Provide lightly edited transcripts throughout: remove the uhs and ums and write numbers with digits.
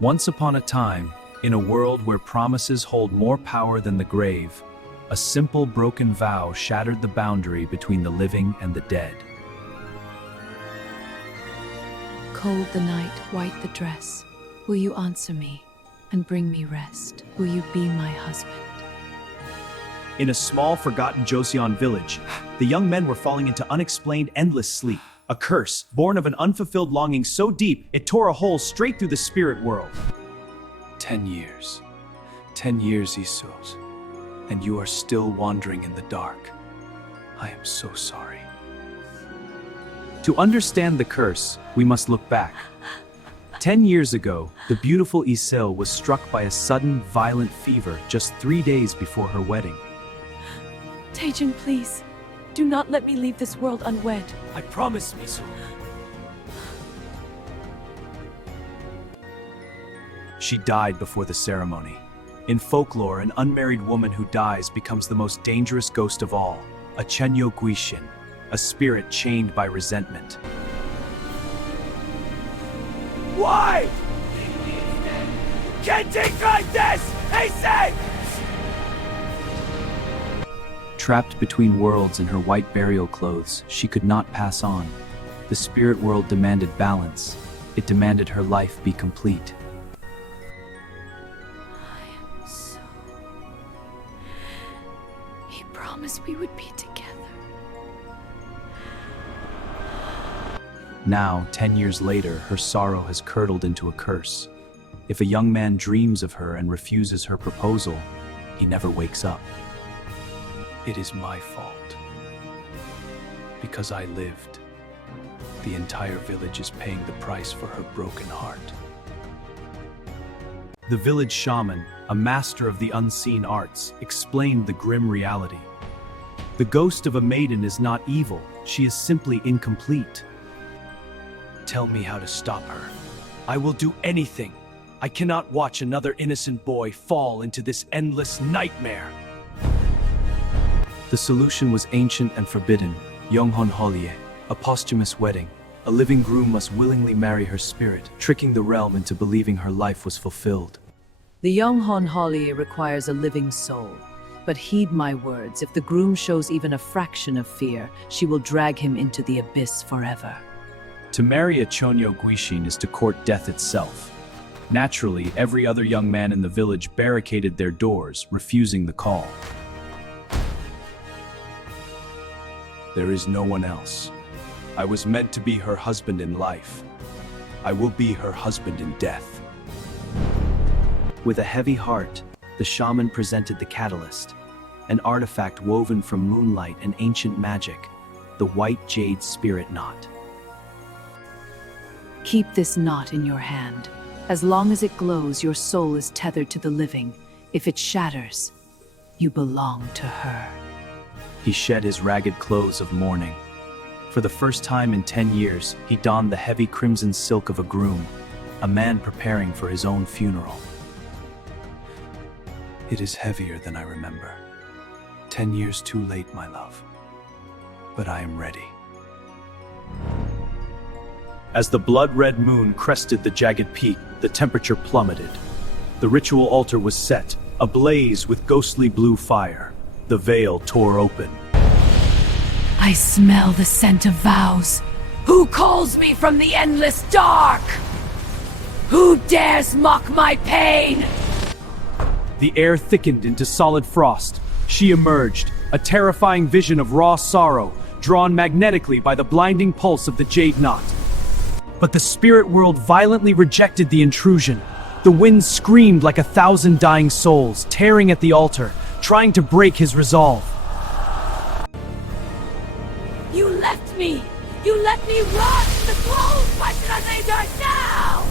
Once upon a time, in a world where promises hold more power than the grave, a simple broken vow shattered the boundary between the living and the dead. Cold the night, white the dress. Will you answer me and bring me rest? Will you be my husband? In a small, forgotten Joseon village, the young men were falling into unexplained, endless sleep. A curse, born of an unfulfilled longing so deep, it tore a hole straight through the spirit world. 10 years. 10 years, Isos. And you are still wandering in the dark. I am so sorry. To understand the curse, we must look back. 10 years ago, the beautiful Isil was struck by a sudden, violent fever just 3 days before her wedding. Taejin, please, do not let me leave this world unwed. I promise, Miso. She died before the ceremony. In folklore, an unmarried woman who dies becomes the most dangerous ghost of all, a Chenyo Guishin, a spirit chained by resentment. Why? Can't take like this! Hey, say! Trapped between worlds in her white burial clothes, she could not pass on. The spirit world demanded balance. It demanded her life be complete. He promised we would be together. Now, 10 years later, her sorrow has curdled into a curse. If a young man dreams of her and refuses her proposal, he never wakes up. It is my fault. Because I lived, the entire village is paying the price for her broken heart. The village shaman, a master of the unseen arts, explained the grim reality. The ghost of a maiden is not evil, she is simply incomplete. Tell me how to stop her. I will do anything. I cannot watch another innocent boy fall into this endless nightmare. The solution was ancient and forbidden, Yonghon Holye, a posthumous wedding. A living groom must willingly marry her spirit, tricking the realm into believing her life was fulfilled. The Yonghon Holly requires a living soul. But heed my words, if the groom shows even a fraction of fear, she will drag him into the abyss forever. To marry a Chonyo Guishin is to court death itself. Naturally, every other young man in the village barricaded their doors, refusing the call. There is no one else. I was meant to be her husband in life. I will be her husband in death. With a heavy heart, the shaman presented the catalyst, an artifact woven from moonlight and ancient magic, the white jade spirit knot. Keep this knot in your hand. As long as it glows, your soul is tethered to the living. If it shatters, you belong to her. He shed his ragged clothes of mourning. For the first time in 10 years, he donned the heavy crimson silk of a groom, a man preparing for his own funeral. It is heavier than I remember. 10 years too late, my love. But I am ready. As the blood-red moon crested the jagged peak, the temperature plummeted. The ritual altar was set, ablaze with ghostly blue fire. The veil tore open. I smell the scent of vows. Who calls me from the endless dark? Who dares mock my pain? The air thickened into solid frost. She emerged, a terrifying vision of raw sorrow, drawn magnetically by the blinding pulse of the jade knot. But the spirit world violently rejected the intrusion. The wind screamed like 1,000 dying souls, tearing at the altar, trying to break his resolve. You left me! You let me rot in the cold! What should I do now?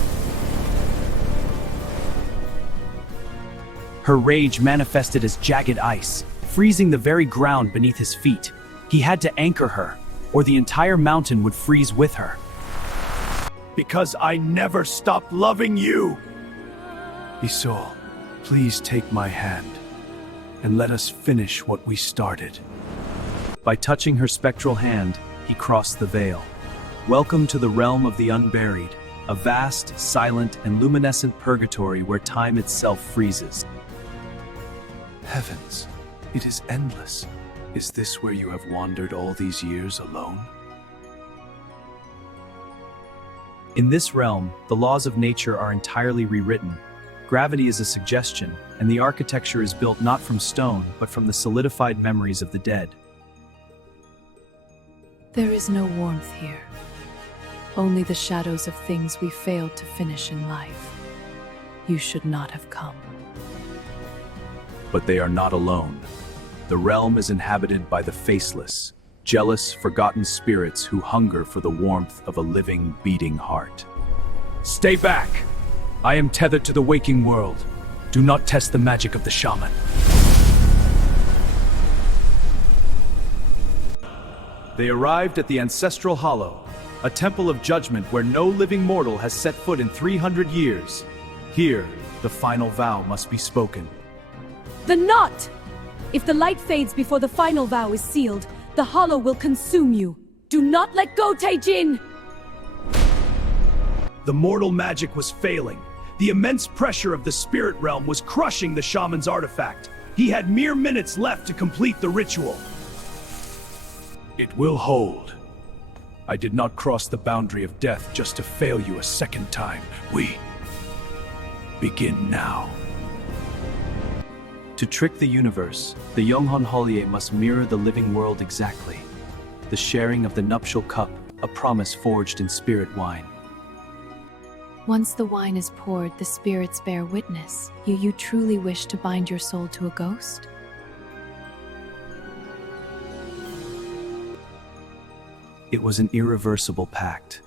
Her rage manifested as jagged ice, freezing the very ground beneath his feet. He had to anchor her, or the entire mountain would freeze with her. Because I never stopped loving you! Isol, please take my hand, and let us finish what we started. By touching her spectral hand, he crossed the veil. Welcome to the realm of the unburied. a vast, silent, and luminescent purgatory where time itself freezes. Heavens, it is endless. Is this where you have wandered all these years alone? In this realm, the laws of nature are entirely rewritten. Gravity is a suggestion, and the architecture is built not from stone, but from the solidified memories of the dead. There is no warmth here. Only the shadows of things we failed to finish in life. You should not have come. But they are not alone. The realm is inhabited by the faceless, jealous, forgotten spirits who hunger for the warmth of a living, beating heart. Stay back! I am tethered to the waking world. Do not test the magic of the shaman. They arrived at the Ancestral Hollow, a temple of judgment where no living mortal has set foot in 300 years. Here, the final vow must be spoken. The knot! If the light fades before the final vow is sealed, the hollow will consume you. Do not let go, Taejin! The mortal magic was failing. The immense pressure of the spirit realm was crushing the shaman's artifact. He had mere minutes left to complete the ritual. It will hold. I did not cross the boundary of death just to fail you a second time. We begin now. To trick the universe, the Yonghon Holier must mirror the living world exactly. The sharing of the nuptial cup, a promise forged in spirit wine. Once the wine is poured, the spirits bear witness. You truly wish to bind your soul to a ghost? It was an irreversible pact.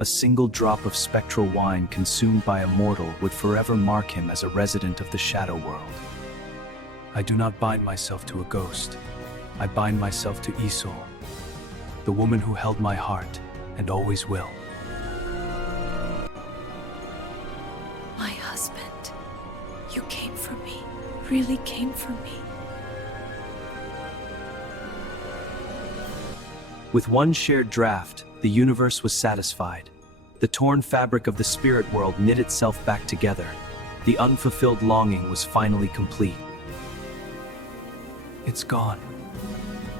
A single drop of spectral wine consumed by a mortal would forever mark him as a resident of the shadow world. I do not bind myself to a ghost. I bind myself to Isol, the woman who held my heart and always will. My husband, you came for me, really came for me. With one shared draft, the universe was satisfied. The torn fabric of the spirit world knit itself back together. The unfulfilled longing was finally complete. It's gone.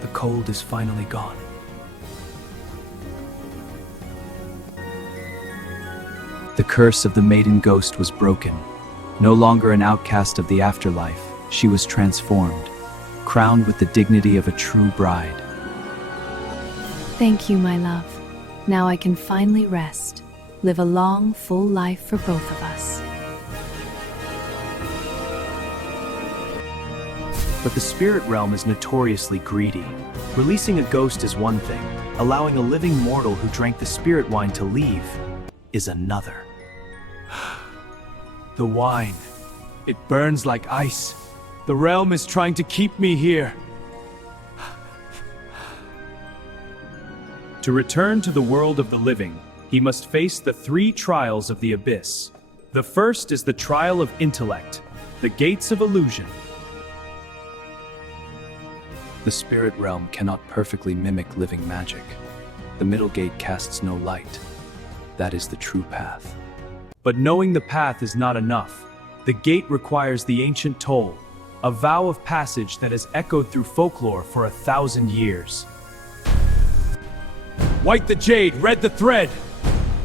The cold is finally gone. The curse of the maiden ghost was broken. No longer an outcast of the afterlife, she was transformed, crowned with the dignity of a true bride. Thank you, my love. Now I can finally rest, live a long, full life for both of us. But the spirit realm is notoriously greedy. Releasing a ghost is one thing. Allowing a living mortal who drank the spirit wine to leave is another. The wine. It burns like ice. The realm is trying to keep me here. To return to the world of the living, he must face the 3 trials of the abyss. The first is the trial of intellect, the gates of illusion. The spirit realm cannot perfectly mimic living magic. The middle gate casts no light. That is the true path. But knowing the path is not enough. The gate requires the ancient toll, a vow of passage that has echoed through folklore for 1,000 years. White the jade, red the thread.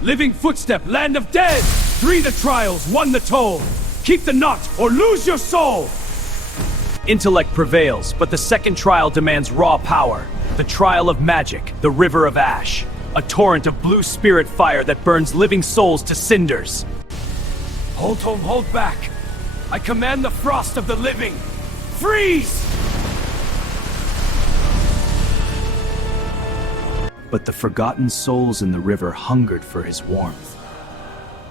Living footstep, land of dead. 3 the trials, 1 the toll. Keep the knot or lose your soul. Intellect prevails, but the second trial demands raw power. The trial of magic, the river of ash. A torrent of blue spirit fire that burns living souls to cinders. Hold home, hold back. I command the frost of the living. Freeze! But the forgotten souls in the river hungered for his warmth.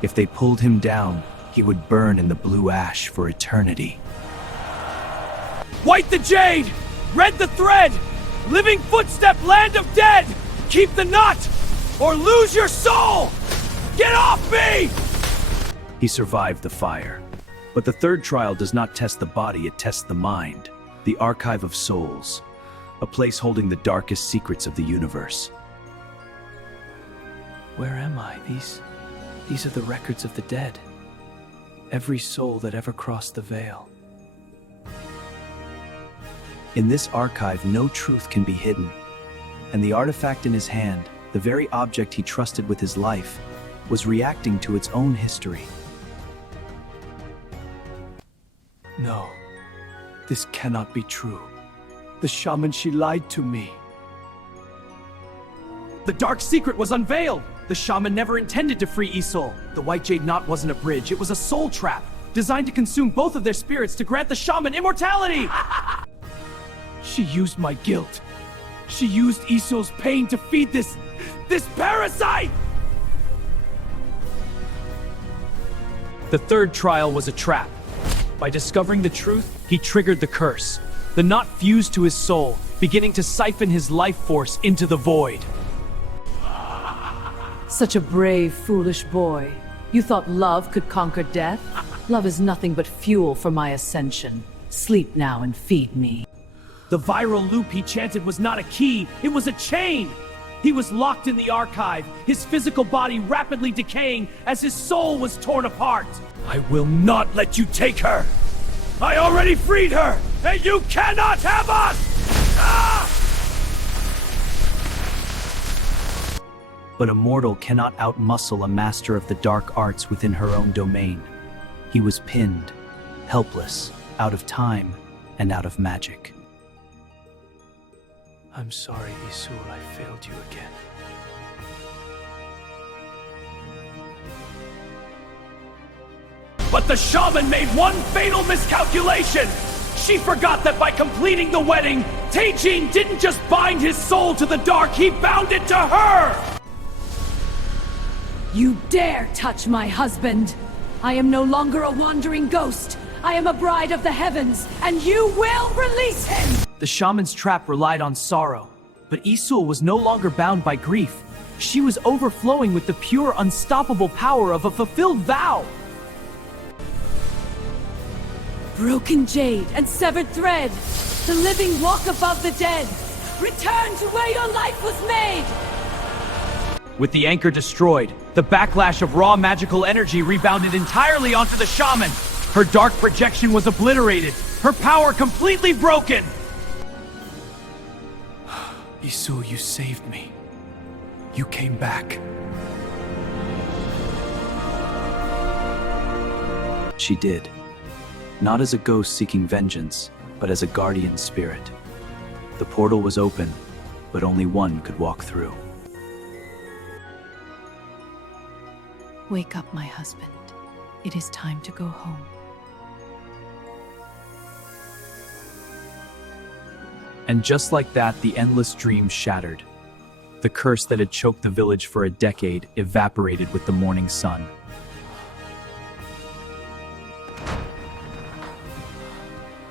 If they pulled him down, he would burn in the blue ash for eternity. White the jade! Red the thread! Living footstep, land of dead! Keep the knot, or lose your soul! Get off me! He survived the fire. But the third trial does not test the body, it tests the mind. The Archive of Souls, a place holding the darkest secrets of the universe. Where am I? These are the records of the dead. Every soul that ever crossed the veil. In this archive, no truth can be hidden. And the artifact in his hand, the very object he trusted with his life, was reacting to its own history. No, this cannot be true. The shaman, she lied to me. The dark secret was unveiled! The shaman never intended to free Isul. The White Jade Knot wasn't a bridge, it was a soul trap, designed to consume both of their spirits to grant the shaman immortality! She used my guilt. She used Isul's pain to feed this parasite! The third trial was a trap. By discovering the truth, he triggered the curse. The knot fused to his soul, beginning to siphon his life force into the void. Such a brave, foolish boy. You thought love could conquer death? Love is nothing but fuel for my ascension. Sleep now and feed me. The viral loop he chanted was not a key, it was a chain! He was locked in the archive, his physical body rapidly decaying as his soul was torn apart. I will not let you take her! I already freed her, and you cannot have us! Ah! But a mortal cannot outmuscle a master of the dark arts within her own domain. He was pinned, helpless, out of time, and out of magic. I'm sorry, Isul, I failed you again. But the shaman made one fatal miscalculation! She forgot that by completing the wedding, Taejin didn't just bind his soul to the dark, he bound it to her! You dare touch my husband! I am no longer a wandering ghost. I am a bride of the heavens, and you will release him! The shaman's trap relied on sorrow, but Isul was no longer bound by grief. She was overflowing with the pure, unstoppable power of a fulfilled vow. Broken jade and severed thread, the living walk above the dead. Return to where your life was made! With the anchor destroyed, the backlash of raw magical energy rebounded entirely onto the shaman. Her dark projection was obliterated, her power completely broken. Isul, you saved me. You came back. She did. Not as a ghost seeking vengeance, but as a guardian spirit. The portal was open, but only one could walk through. Wake up, my husband. It is time to go home. And just like that, the endless dream shattered. The curse that had choked the village for a decade evaporated with the morning sun.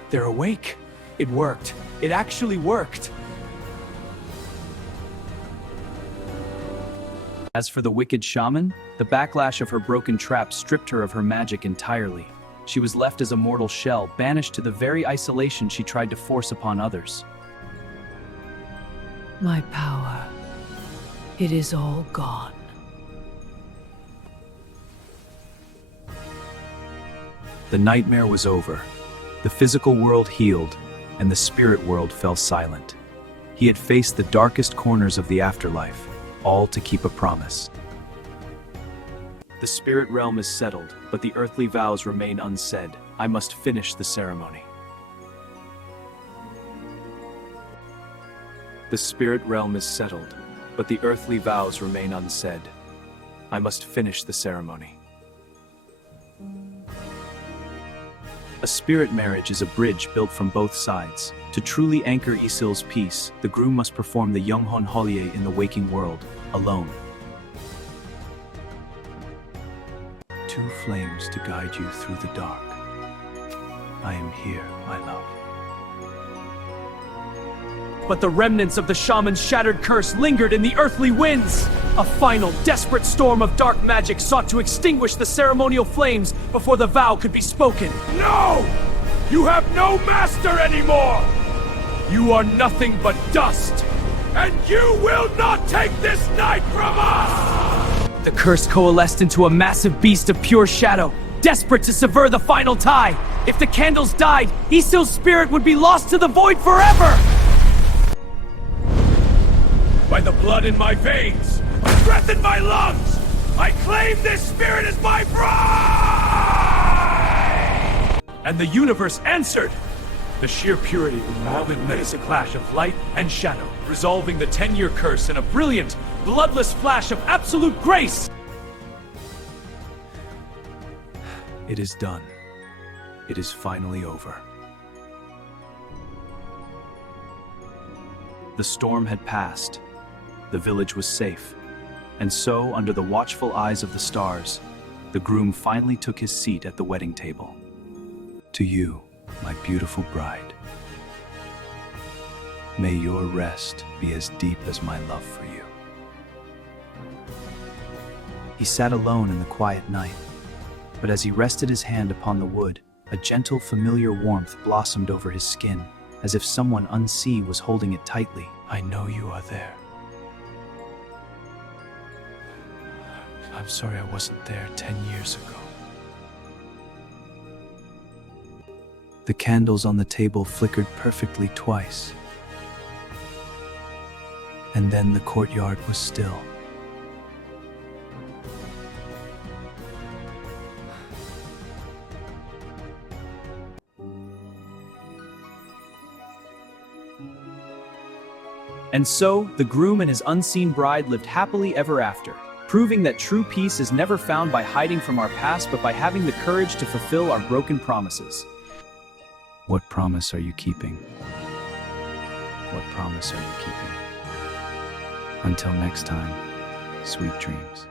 They're awake. It worked. It actually worked. As for the wicked shaman, the backlash of her broken trap stripped her of her magic entirely. She was left as a mortal shell, banished to the very isolation she tried to force upon others. My power. It is all gone. The nightmare was over. The physical world healed, and the spirit world fell silent. He had faced the darkest corners of the afterlife, all to keep a promise. The spirit realm is settled, but the earthly vows remain unsaid. I must finish the ceremony. The spirit realm is settled, but the earthly vows remain unsaid. I must finish the ceremony. A spirit marriage is a bridge built from both sides. To truly anchor Isil's peace, the groom must perform the Yonghon Holye in the waking world, alone. Two flames to guide you through the dark. I am here, my love. But the remnants of the shaman's shattered curse lingered in the earthly winds. A final, desperate storm of dark magic sought to extinguish the ceremonial flames before the vow could be spoken. No! You have no master anymore! You are nothing but dust! And you will not take this night from us! The curse coalesced into a massive beast of pure shadow, desperate to sever the final tie. If the candles died, Isil's spirit would be lost to the void forever! By the blood in my veins, the breath in my lungs, I claim this spirit as my bride! And the universe answered! The sheer purity involving that is a clash of light and shadow, resolving the 10-year curse in a brilliant, bloodless flash of absolute grace! It is done. It is finally over. The storm had passed. The village was safe. And so, under the watchful eyes of the stars, the groom finally took his seat at the wedding table. To you, my beautiful bride, may your rest be as deep as my love for you. He sat alone in the quiet night, but as he rested his hand upon the wood, a gentle, familiar warmth blossomed over his skin, as if someone unseen was holding it tightly. I know you are there. I'm sorry I wasn't there 10 years ago. The candles on the table flickered perfectly twice. And then the courtyard was still. And so, the groom and his unseen bride lived happily ever after, proving that true peace is never found by hiding from our past, but by having the courage to fulfill our broken promises. What promise are you keeping? What promise are you keeping? Until next time, sweet dreams.